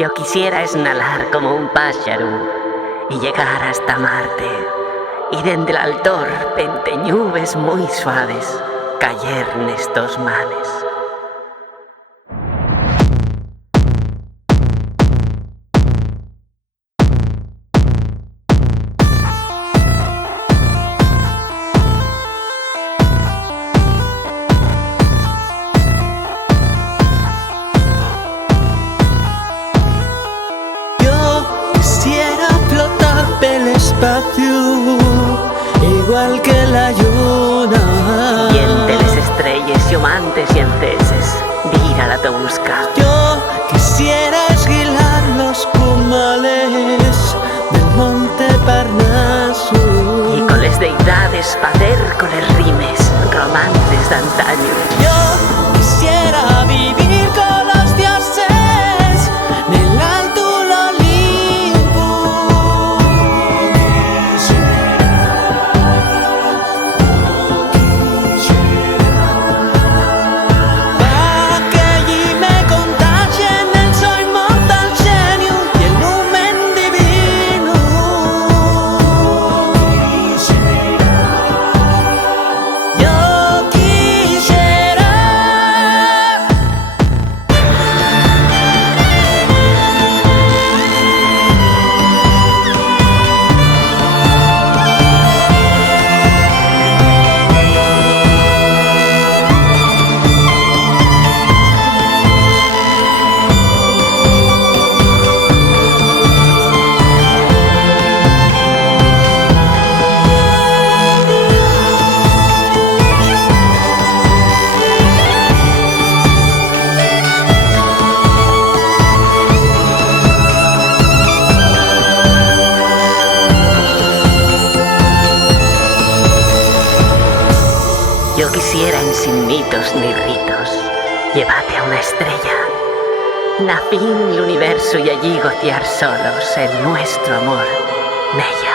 Yo quisiera esnalar como un páxaro y llegar hasta Marte, y dende l'altor pente lluvas muy suaves cayer nestos manes. Quisiera flotar pel espacio, igual que la lluna. Y entre les estrelles llamantes y enceses d'ir a la te busca. Yo quisiera esquilar los cumales del monte Parnaso Y con les deidades facer con les rimes romances d'antaño. Yo quisiera vivir con los dioses del alto Olimpo. Pa' que allí me contagien el so inmortal genio y el lumen divino. Yo quisiera. Yo quisiera sin mitos ni ritos llevarte a una estrella, na fin l'universo y allí gociar solos el nuestro amor, nella.